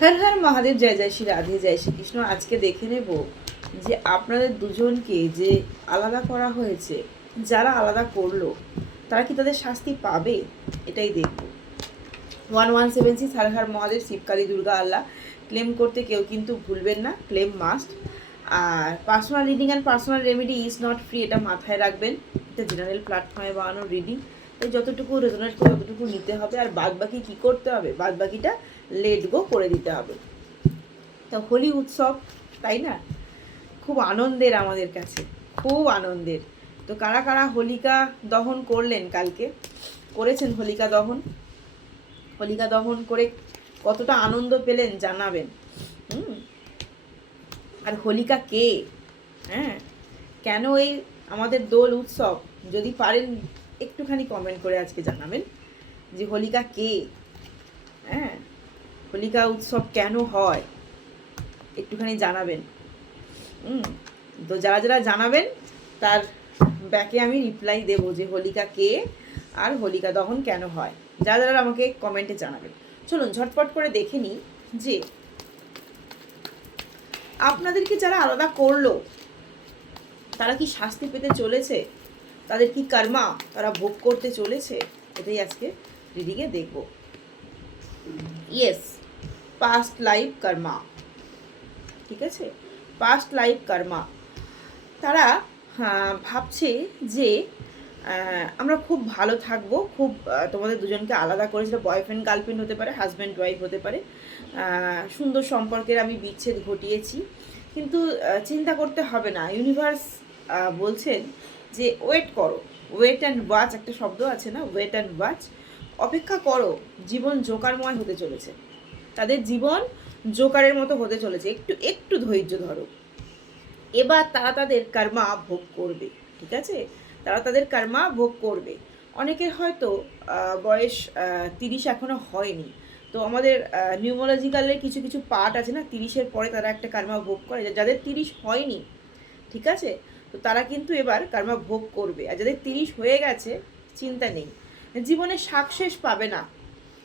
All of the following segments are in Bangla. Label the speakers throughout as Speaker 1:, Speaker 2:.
Speaker 1: হর হর মহাদেব, জয় জয় শ্রী রাধে, জয় শ্রীকৃষ্ণ আজকে দেখে নেব যে আপনাদের দুজনকে যে আলাদা করা হয়েছে, যারা আলাদা করল, তারা কি তাদের শাস্তি পাবে? এটাই দেখব। One one seven six, Har Har Mahadev, Shivkali, Durga, Allah. Claim করতে কেউ কিন্তু ভুলবেন না, claim must. R personal reading and personal remedy is not free, এটা মাথায় রাখবেন। এটা জেনারেল প্ল্যাটফর্মে বানানো রিডিং। তাই যতটুকু রেজোনেট করে ততটুকু নিতে হবে আর বাদ বাকি কী করতে হবে? বাদ বাকিটা লেট গো করে দিতে হবে। তো হোলি উৎসব, তাই না? খুব আনন্দের আমাদের কাছে, খুব আনন্দের। তো কারা কারা হোলিকা দহন করলেন কালকে? করেছেন হোলিকা দহন? হোলিকা দহন করে কতটা আনন্দ পেলেন জানাবেন। হুম? আর হোলিকা কে? হ্যাঁ? কেন এই আমাদের দোল উৎসব? যদি পারেন একটুখানি কমেন্ট করে আজকে জানাবেন যে হোলিকা কে? হ্যাঁ? হোলিকা উৎসব কেন হয়? একটুখানি জানাবেন। তো যারা যারা জানাবেন, তার ব্যাকে আমি রিপ্লাই দেবো যে হোলিকা কে আর হোলিকা দহন কেন হয়। যারা যারা আমাকে কমেন্টে জানাবেন। চলুন, ঝটপট করে দেখে নিই যে আপনাদেরকে যারা আলাদা করল, তারা কি শাস্তি পেতে চলেছে? তাদের কি কর্মা? তারা ভোগ করতে চলেছে। এটাই আজকে রিডিংয়ে দেখব। Yes past life karma. ঠিক আছে? Past life karma. তারা ভাবছে যে আমরা খুব ভালো থাকব, খুব তোমাদের দুজনকে আলাদা করে সেটা বয়ফ্রেন্ড গার্লফ্রেন্ড হতে পারে হাজব্যান্ড ওয়াইফ হতে পারে। সুন্দর সম্পর্কের আমি বিচ্ছেদ ঘটিয়েছি। কিন্তু চিন্তা করতে হবে না। ইউনিভার্স বলছেন যে ওয়েট করো। ওয়েট অ্যান্ড ওয়াচ একটা শব্দ আছে না? ওয়েট অ্যান্ড ওয়াচ অপেক্ষা করো, জীবন জোকারময় হতে চলেছে। তাদের জীবন জোকারের মতো হতে চলেছে। একটু একটু ধৈর্য ধরো। এবার তারা তাদের কর্মা ভোগ করবে, ঠিক আছে? তারা তাদের কর্মা ভোগ করবে। অনেকের হয়তো বয়স তিরিশ এখনও হয়নি। তো আমাদের নিউমোলজিক্যালের কিছু কিছু পার্ট আছে না? তিরিশের পরে তারা একটা কর্মা ভোগ করে। যাদের তিরিশ হয়নি, ঠিক আছে? তো তারা কিন্তু এবার কর্মা ভোগ করবে। আর যাদের তিরিশ হয়ে গেছে, চিন্তা নেই। জীবনে সাকসেস পাবে না।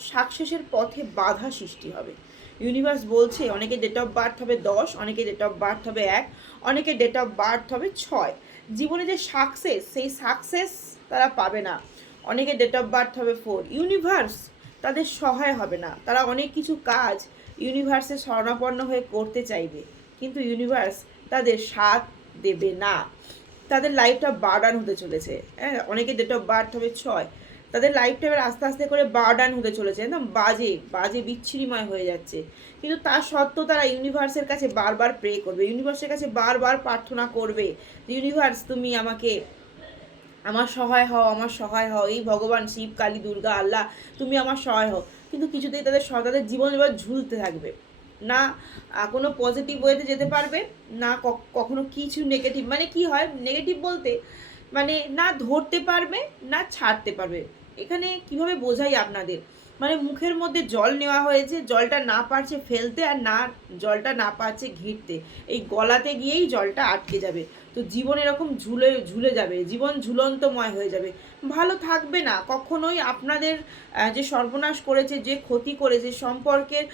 Speaker 1: সাকসেসের পথে বাধা সৃষ্টি হবে। ইউনিভার্স বলছে, অনেকে ডেট অফ বার্থ হবে দশ, অনেকে ডেট অফ বার্থ হবে এক, অনেকে ডেট অফ বার্থ হবে ছয়। জীবনে যে সাকসেস সেই সাকসেস তারা পাবে না। অনেকে ডেট অফ বার্থ হবে ফোর ইউনিভার্স তাদের সহায় হবে না। তারা অনেক কিছু কাজ ইউনিভার্সে শরণাপন্ন হয়ে করতে চাইবে। কিন্তু ইউনিভার্স তাদের সাথ দেবে না। তাদের লাইফটা বার্ডান হতে চলেছে। হ্যাঁ অনেকে ডেট অফ বার্থ হবে ছয়, তাদের লাইফটা এবার আস্তে আস্তে করে বার্ডান হতে চলেছে। একদম বাজে বাজে বিচ্ছিরিময় হয়ে যাচ্ছে। কিন্তু তা সত্ত্বেও তারা ইউনিভার্সের কাছে বারবার প্রে করবে। ইউনিভার্সের কাছে বারবার প্রার্থনা করবে ইউনিভার্স তুমি আমাকে, আমার সহায় হও, আমার সহায় হও। এই ভগবান শিব, কালী, দুর্গা, আল্লাহ, তুমি আমার সহায় হও। কিন্তু কিছুতেই তাদের তাদের জীবন এবার ঝুলতে থাকবে। না কোনো পজিটিভ ওয়েতে যেতে পারবে, না কখনো কিছু নেগেটিভ মানে কি হয় নেগেটিভ বলতে মানে না ধরতে পারবে, না ছাড়তে পারবে। এখানে কীভাবে বোঝাই আপনাদের? মানে মুখের মধ্যে জল নেওয়া হয়েছে, জলটা না পারছে ফেলতে আর না, জলটা না পারছে ঘিরতে। এই গলাতে গিয়েই জলটা আটকে যাবে। তো জীবন এরকম ঝুলে ঝুলে যাবে, জীবন ঝুলন্তময় হয়ে যাবে। ভালো থাকবে না, কখনোই আপনাদের যে সর্বনাশ করেছে, যে ক্ষতি করেছে, সম্পর্কের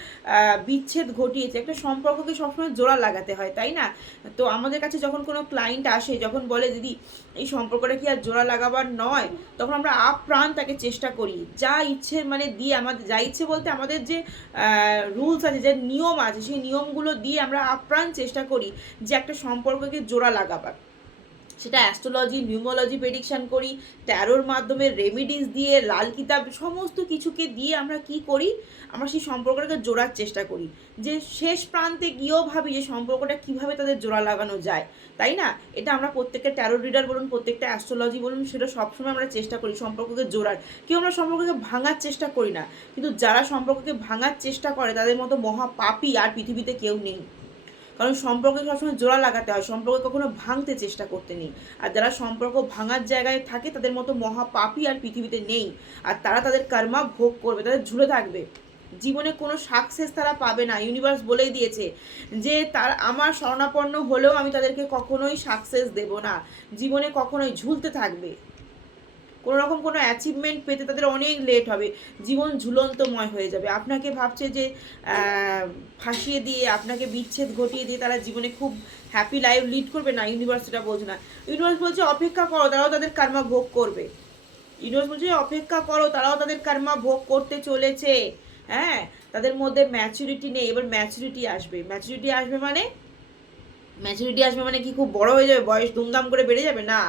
Speaker 1: বিচ্ছেদ ঘটিয়েছে, একটা সম্পর্ককে সবসময় জোড়া লাগাতে হয়, তাই না? তো আমাদের কাছে যখন কোনো ক্লায়েন্ট আসে, যখন বলে, দিদি, এই সম্পর্কটা কি আর জোড়া লাগাবার নয়? তখন আমরা আপ্রাণ তাকে চেষ্টা করি। যা ইচ্ছে মানে দিয়ে আমাদের, যা ইচ্ছে বলতে আমাদের যে রুলস আছে, যে নিয়ম আছে, সেই নিয়মগুলো দিয়ে আমরা আপ্রাণ চেষ্টা করি যে একটা সম্পর্ককে জোড়া লাগাবার। সেটা অ্যাস্ট্রোলজি নিউমোলজি প্রেডিকশন করি ট্যারোর মাধ্যমে রেমিডিস দিয়ে, লাল কিতাব সমস্ত কিছুকে দিয়ে আমরা কি করি? আমরা সেই সম্পর্কটাকে জোড়ার চেষ্টা করি। যে শেষ প্রান্তে গিয়েও ভাবি যে সম্পর্কটা কীভাবে তাদের জোড়া লাগানো যায়। তাই না? এটা আমরা প্রত্যেকটা ট্যারো রিডার বলুন, প্রত্যেকটা অ্যাস্ট্রোলজি বলুন, সেটা সবসময় আমরা চেষ্টা করি সম্পর্ককে জোড়ার। কেউ আমরা সম্পর্ককে ভাঙার চেষ্টা করি না। কিন্তু যারা সম্পর্ককে ভাঙার চেষ্টা করে, তাদের মতো মহা পাপী আর পৃথিবীতে কেউ নেই। কারণ সম্পর্কে সবসময় জোড়া লাগাতে হয়, সম্পর্ক কখনো ভাঙতে চেষ্টা করতে নেই। আর যারা সম্পর্ক ভাঙার জায়গায় থাকে, তাদের মতো মহা পাপী আর পৃথিবীতে নেই। আর তারা তাদের কর্মা ভোগ করবে, তাদের ঝুলে থাকবে। জীবনে কোনো সাকসেস তারা পাবে না। ইউনিভার্স বলেই দিয়েছে যে, তার আমার শরণাপন্ন হলেও আমি তাদেরকে কখনোই সাকসেস দেব না। জীবনে কখনোই ঝুলতে থাকবে। কোনো রকম কোনো অ্যাচিভমেন্ট পেতে তাদের অনেক লেট হবে। জীবন ঝুলন্তময় হয়ে যাবে। আপনাকে ভাবছে যে ফাঁসিয়ে দিয়ে, আপনাকে বিচ্ছেদ ঘটিয়ে দিয়ে তারা জীবনে খুব হ্যাপি লাইফ লিড করবে না। ইউনিভার্স সেটা বলছে না। ইউনিভার্স বলছে, অপেক্ষা করো, তারাও তাদের কার্মা ভোগ করবে। ইউনিভার্স বলছে, অপেক্ষা করো, তারাও তাদের কার্মা ভোগ করতে চলেছে। হ্যাঁ? তাদের মধ্যে ম্যাচুরিটি নেই। এবার ম্যাচুরিটি আসবে। ম্যাচুরিটি আসবে মানে? ম্যাচুরিটি আসবে মানে কি খুব বড় হয়ে যাবে? বয়স দুমদাম করে বেড়ে যাবে? না।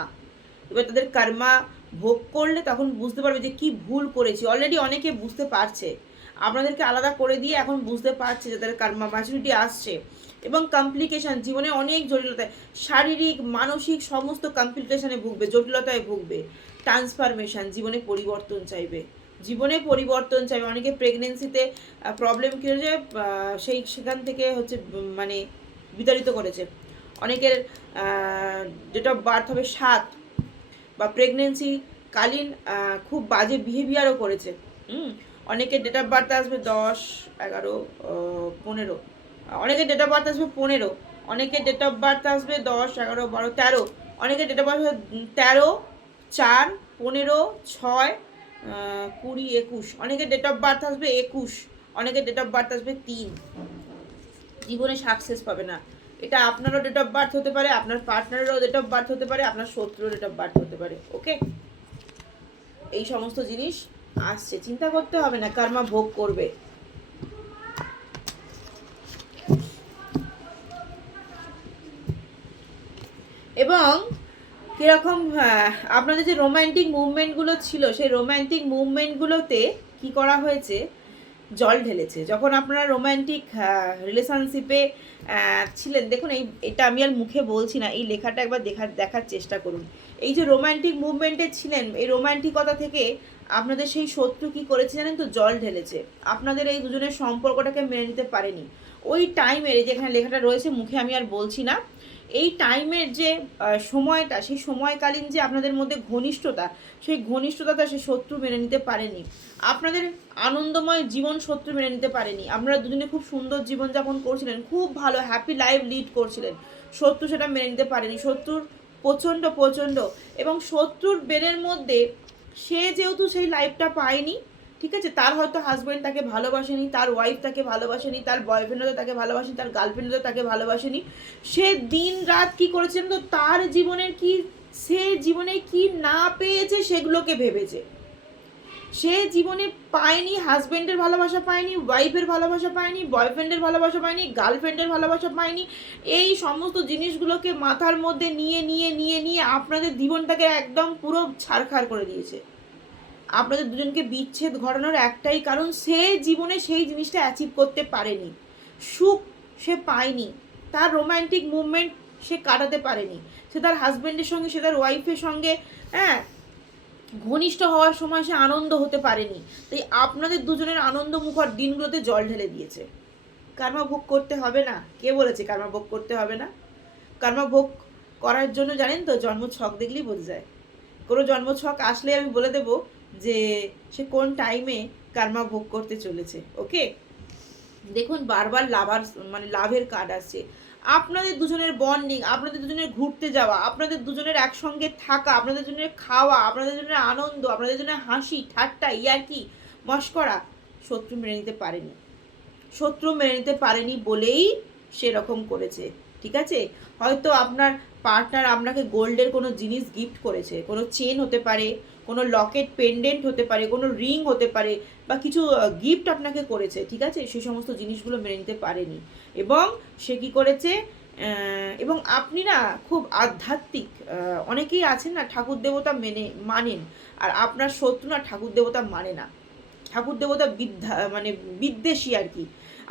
Speaker 1: এবার তাদের কর্মা ভোগ করলে তখন বুঝতে পারবে যে কি ভুল করেছি। অলরেডি অনেকে বুঝতে পারছে। আপনাদেরকে আলাদা করে দিয়ে এখন বুঝতে পারছে যে তাদের কর্মা ম্যাচুরিটি আসছে। এবং কমপ্লিকেশান জীবনে অনেক জটিলতায় শারীরিক, মানসিক সমস্ত কমপ্লিকেশনে ভুগবে, জটিলতায় ভুগবে। ট্রান্সফরমেশন জীবনে পরিবর্তন চাইবে। জীবনে পরিবর্তন চাইবে। অনেকে প্রেগনেন্সিতে প্রবলেম কী হয়েছে? সেই, সেখান থেকে হচ্ছে মানে বিতাড়িত করেছে। অনেকের অফ বার্থ হবে সাত। বা প্রেগনেন্সি কালীন খুব বাজে বিহেভিয়ারও করেছে। অনেকের ডেট অফ বার্থ আসবে দশ, এগারো পনেরো। অনেকের ডেট অফ বার্থ আসবে পনেরো। অনেকের ডেট অফ বার্থ আসবে দশ, এগারো, বারো, তেরো। অনেকের ডেট অফ বার্থ তেরো, চার, পনেরো, ছয় কুড়ি, একুশ। অনেকের ডেট অফ বার্থ আসবে একুশ। অনেকের ডেট অফ বার্থ আসবে তিন। জীবনে সাকসেস পাবে না। এটা আপনারও ডেট অফ বার্থ হতে পারে আপনার পার্টনারেরও ডেট অফ বার্থ হতে পারে আপনার শত্রুর ডেট অফ বার্থ হতে পারে ওকে এই সমস্ত জিনিস আসছে চিন্তা করতে হবে না কর্মা ভোগ করবে। এবং কীরকম আহ, আপনাদের যে রোম্যান্টিক মুভমেন্টগুলো ছিল সেই রোম্যান্টিক মুভমেন্টগুলোতে কি করা হয়েছে? জল ঢেলেছে। যখন আপনারা রোম্যান্টিক রিলেশনশিপে ছিলেন, দেখুন এই, এটা আমি আর মুখে বলছি না, এই লেখাটা একবার দেখার দেখার চেষ্টা করুন। এই যে রোম্যান্টিক মুভমেন্টে ছিলেন, এই রোম্যান্টিকতা থেকে আপনাদের সেই শত্রু কি করেছে জানেন তো? জল ঢেলেছে। আপনাদের এই দুজনের সম্পর্কটাকে মেনে নিতে পারেনি। ওই টাইমের যেখানে লেখাটা রয়েছে, মুখে আমি আর বলছি না। এই টাইমের যে সময়টা, সেই সময়কালীন যে আপনাদের মধ্যে ঘনিষ্ঠতা, সেই ঘনিষ্ঠতাটা সে শত্রু মেনে নিতে পারেনি। আপনাদের আনন্দময় জীবন শত্রু মেনে নিতে পারেনি। আপনারা দুজনে খুব সুন্দর জীবনযাপন করছিলেন, খুব ভালো হ্যাপি লাইফ লিড করছিলেন। শত্রু সেটা মেনে নিতে পারেনি। শত্রুর প্রচণ্ড প্রচণ্ড এবং শত্রুর বেনের মধ্যে সে যেহেতু সেই লাইফটা পায়নি ঠিক আছে? তার হয়তো হাজব্যান্ড তাকে ভালোবাসেনি, তার ওয়াইফ তাকে ভালোবাসেনি, তার বয়ফ্রেন্ডও তাকে ভালোবাসেনি, তার গার্লফ্রেন্ডও তাকে ভালোবাসেনি। সে দিন রাত কি করেছেন তো? তার জীবনের কি, সে জীবনে কি না পেয়েছে সেগুলোকে ভেবেছে। সে জীবনে পায়নি হাজবেন্ডের ভালোবাসা পায়নি ওয়াইফের ভালোবাসা পায়নি বয়ফ্রেন্ডের ভালোবাসা পায়নি গার্লফ্রেন্ডের ভালোবাসা পায়নি। এই সমস্ত জিনিসগুলোকে মাথার মধ্যে নিয়ে নিয়ে নিয়ে নিয়ে আপনাদের জীবনটাকে একদম পুরো ছাড়খাড় করে দিয়েছে। আপনাদের দুজনকে বিচ্ছেদ ঘটানোর একটাই কারণ, সে জীবনে সেই জিনিসটা অ্যাচিভ করতে পারেনি। সুখ সে পায়নি। তার রোমান্টিক মুভমেন্ট সে কাটাতে পারেনি। সে তার হাজব্যান্ডের সঙ্গে, সে তার ওয়াইফের সঙ্গে হ্যাঁ ঘনিষ্ঠ হওয়ার সময় সে আনন্দ হতে পারেনি। তাই আপনাদের দুজনের আনন্দ মুখর দিনগুলোতে জল ঢেলে দিয়েছে। কার্মা ভোগ করতে হবে না। কে বলেছে কার্মা ভোগ করতে হবে না? কার্মা ভোগ করার জন্য জানেন তো জন্ম ছক দেখলেই বোঝা যায়। কোনো জন্ম ছক আসলে আমি বলে দেব যে সে কোন টাইমে কার্মা ভোগ করতে চলেছে ওকে দেখুন বারবার লাভার মানে লাভের কার্ড আসছে। আপনাদের দুজনের বন্ডিং আপনাদের দুজনের ঘুরতে যাওয়া, আপনাদের দুজনের একসঙ্গে থাকা, আপনাদের দুজনের খাওয়া, আপনাদের জন্য আনন্দ, আপনাদের জন্য হাসি, ঠাট্টা, ইয়ার্কি, মস্করা, শত্রু মেনে নিতে পারেনি। শত্রু মেনে নিতে পারেনি বলেই সেরকম করেছে, ঠিক আছে? হয়তো আপনার পার্টনার আপনাকে গোল্ডের কোনো জিনিস গিফট করেছে, কোনো চেন হতে পারে, কোনো লকেট পেন্ডেন্ট হতে পারে, কোনো রিং হতে পারে, বা কিছু গিফট আপনাকে করেছে, ঠিক আছে? সেই সমস্ত জিনিসগুলো মেনে নিতে পারেনি। এবং সে কি করেছে? এবং আপনি না খুব আধ্যাত্মিক অনেকেই আছেন না ঠাকুর দেবতা মেনে, মানেন, আর আপনার শত্রু না ঠাকুর দেবতা মানে না। ঠাকুর দেবতা বিদ্যা মানে বিদ্বেষী আর কি।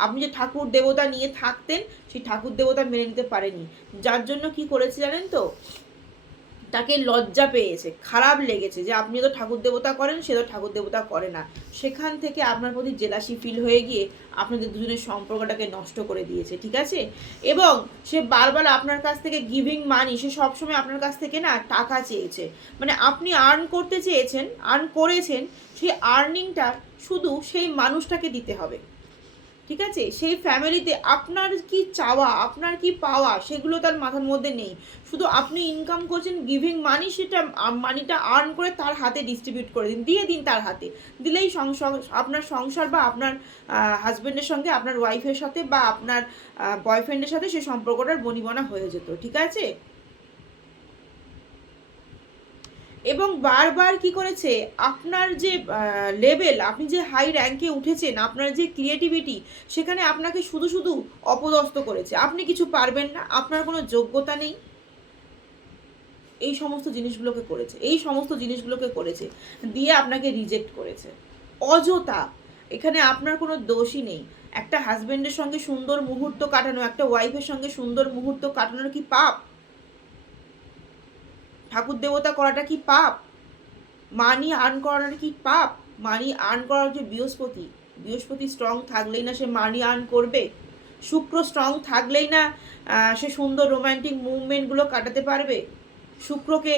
Speaker 1: আপনি যে ঠাকুর দেবতা নিয়ে থাকতেন, সেই ঠাকুর দেবতা মেনে নিতে পারেনি যার জন্য কি করেছে জানেন তো? তাকে লজ্জা পেয়েছে, খারাপ লেগেছে যে আপনি তো ঠাকুর দেবতা করেন, সে তো ঠাকুর দেবতা করে না। সেখান থেকে আপনার প্রতি জেলাসি ফিল হয়ে গিয়ে আপনাদের দুজনের সম্পর্কটাকে নষ্ট করে দিয়েছে, ঠিক আছে? এবং সে বারবার আপনার কাছ থেকে গিভিং মানি সে সবসময় আপনার কাছ থেকে না টাকা চেয়েছে। মানে আপনি আর্ন করতে চেয়েছেন আর্ন করেছেন, সেই আর্নিংটা শুধু সেই মানুষটাকে দিতে হবে। ঠিক আছে? সেই ফ্যামিলিতে আপনার কি চাওয়া, আপনার কি পাওয়া, সেগুলো তার মাথার মধ্যে নেই। শুধু আপনি ইনকাম করছেন গিভিং মানি সেটা মানিটা আর্ন করে তার হাতে ডিস্ট্রিবিউট করে দিন, দিয়ে দিন তার হাতে। দিলেই আপনার সংসার বা আপনার হাজব্যান্ডের সঙ্গে, আপনার ওয়াইফের সাথে বা আপনার বয়ফ্রেন্ডের সাথে সেই সম্পর্কটার বনিবনা হয়ে যেত, ঠিক আছে? এবং বারবার কি করেছে? আপনার যে লেভেল আপনি যে হাই র্যাঙ্কে উঠেছেন, আপনার যে ক্রিয়েটিভিটি সেখানে আপনাকে শুধু শুধু অপদস্থ করেছে। আপনি কিছু পারবেন না, আপনার কোনো যোগ্যতা নেই। এই সমস্ত জিনিসগুলোকে করেছে, এই সমস্ত জিনিসগুলোকে করেছে, দিয়ে আপনাকে রিজেক্ট করেছে। অযথা, এখানে আপনার কোনো দোষই নেই। একটা হাজবেন্ডের সঙ্গে সুন্দর মুহূর্ত কাটানো, একটা ওয়াইফের সঙ্গে সুন্দর মুহূর্ত কাটানোর কি পাপ? ঠাকুর দেবতা করাটা কি পাপ? মানি আর্ন করাটা কি পাপ? মানি আর্ন করার যে বৃহস্পতি বৃহস্পতি স্ট্রং থাকলেই না সে মানি আর্ন করবে। শুক্র স্ট্রং থাকলেই না সে সুন্দর রোমান্টিক মুভমেন্টগুলো কাটাতে পারবে। শুক্রকে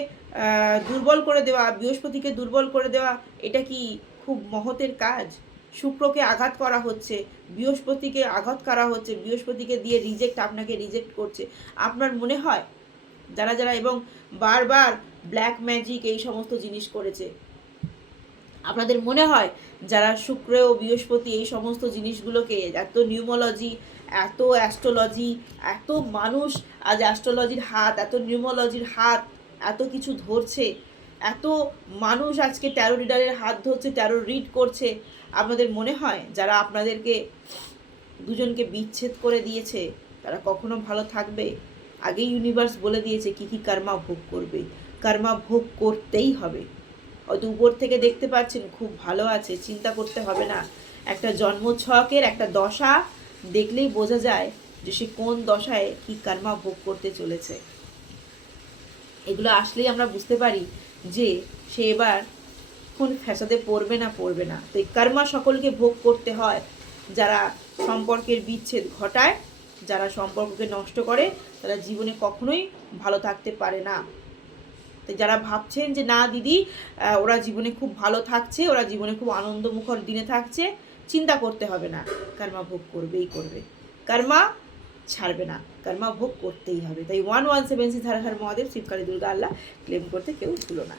Speaker 1: দুর্বল করে দেওয়া, বৃহস্পতিকে দুর্বল করে দেওয়া, এটা কি খুব মহতের কাজ? শুক্রকে আঘাত করা হচ্ছে, বৃহস্পতিকে আঘাত করা হচ্ছে, বৃহস্পতিকে দিয়ে রিজেক্ট আপনাকে রিজেক্ট করছে। আপনার মনে হয় যারা যারা এবং বারবার ব্ল্যাক ম্যাজিক এই সমস্ত জিনিস করেছে। আপনাদের মনে হয় যারা শুক্র ও বৃহস্পতি এই সমস্ত জিনিসগুলোকে এত নিউমোলজি, এত অ্যাস্ট্রোলজি, এত মানুষ আজ অ্যাস্ট্রোলজির হাত, এত নিউমোলজির হাত, এত কিছু ধরছে, এত মানুষ আজকে ট্যারো রিডারের হাত ধরছে ট্যারো রিড করছে, আপনাদের মনে হয় যারা আপনাদেরকে দুজনকে বিচ্ছেদ করে দিয়েছে, তারা কখনো ভালো থাকবে? আগেই ইউনিভার্স বলে দিয়েছে কি কি কর্মা ভোগ করবে। কর্মা ভোগ করতেই হবে। হয়তো উপর থেকে দেখতে পাচ্ছেন খুব ভালো আছে, চিন্তা করতে হবে না। একটা জন্ম ছকের একটা দশা দেখলেই বোঝা যায় যে সে কোন দশায় কি কর্মা ভোগ করতে চলেছে। এগুলো আসলেই আমরা বুঝতে পারি যে সে এবার কোন ফ্যাসাদে পড়বে না পড়বে না। তো এই কর্মা সকলকে ভোগ করতে হয় যারা সম্পর্কের বিচ্ছেদ ঘটায়। যারা সম্পর্ককে নষ্ট করে, তারা জীবনে কখনোই ভালো থাকতে পারে না। তো যারা ভাবছেন যে, না, দিদি ওরা জীবনে খুব ভালো থাকছে, ওরা জীবনে খুব আনন্দমুখর দিনে থাকছে, চিন্তা করতে হবে না। কর্মা ভোগ করবেই করবে। কর্মা ছাড়বে না। কর্মা ভোগ করতেই হবে। তাই ওয়ান ওয়ান সেভেন সি হর মহাদেব, শিবকালী দুর্গা আল্লাহ ক্লেম করতে কেউ ভুলো না।